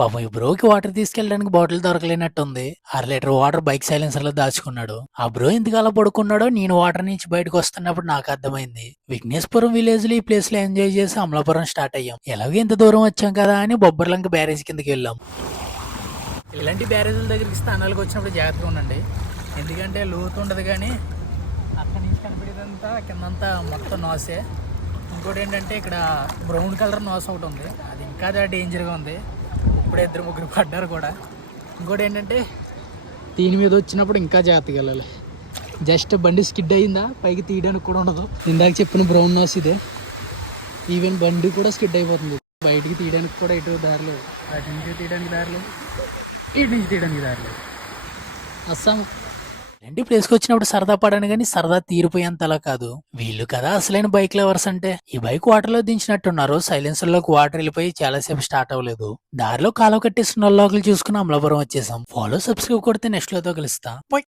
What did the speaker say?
పాపం ఈ బ్రోకి వాటర్ తీసుకెళ్ళడానికి బాటిల్ దొరకలేనట్టుంది. 1/2 లీటర్ వాటర్ బైక్ సైలెన్సర్ లో దాచుకున్నాడు. ఆ బ్రో ఎందుకు అలా పడుకున్నాడో నేను వాటర్ నుంచి బయటకు వస్తున్నప్పుడు నాకు అర్థమైంది. విఘ్నేశ్వరం విలేజ్ లో ఈ ప్లేస్ లో ఎంజాయ్ చేసి అమలాపురం స్టార్ట్ అయ్యాం. ఎలాగో ఇంత దూరం వచ్చాం కదా అని బొబ్బర్లంక బ్యారేజ్ కిందకి వెళ్ళాం. ఇలాంటి బ్యారేజ్ల దగ్గరికి స్థానాలకు వచ్చినప్పుడు జాగ్రత్తగా ఉండండి. ఎందుకంటే లోతు ఉండదు, కానీ అక్కడి నుంచి కనిపించేదంతా కిందంతా మొత్తం నోసే. ఇంకోటి ఏంటంటే ఇక్కడ బ్రౌన్ కలర్ నోస్ ఒకటి ఉంది, అది ఇంకా డేంజర్గా ఉంది. ఇప్పుడే 2-3 పడ్డారు కూడా. ఇంకోటి ఏంటంటే దీని మీద వచ్చినప్పుడు ఇంకా జాగ్రత్తగా వెళ్ళాలి. జస్ట్ బండి స్కిడ్ అయిందా పైకి తీయడానికి కూడా ఉండదు. ఇందాక చెప్పిన బ్రౌన్ నోస్ ఇదే. ఈవెన్ బండి కూడా స్కిడ్ అయిపోతుంది. బయటికి తీయడానికి కూడా ఇటు దారిలో, అటు నుంచి తీయడానికి దారిలో, ఇటు నుంచి తీయడానికి దారిలో. అస్సాం ఇలాంటి ప్లేస్కి వచ్చినప్పుడు సరదా పడాను, కానీ సరదా తీరిపోయేంతలా కాదు. వీళ్ళు కదా అసలైన బైక్ లవర్స్ అంటే. ఈ బైక్ వాటర్ లో దించినట్టున్నారు. సైలెన్సర్ లోకి వాటర్ వెళ్ళిపోయి చాలా సేపు స్టార్ట్ అవ్వలేదు. దారిలో కాలువ కట్టేసిన లోకలు చూసుకుని అమలాపురం వచ్చేసాం. ఫాలో సబ్స్క్రైబ్ కొడితే నెక్స్ట్ లోతో కలుస్తా.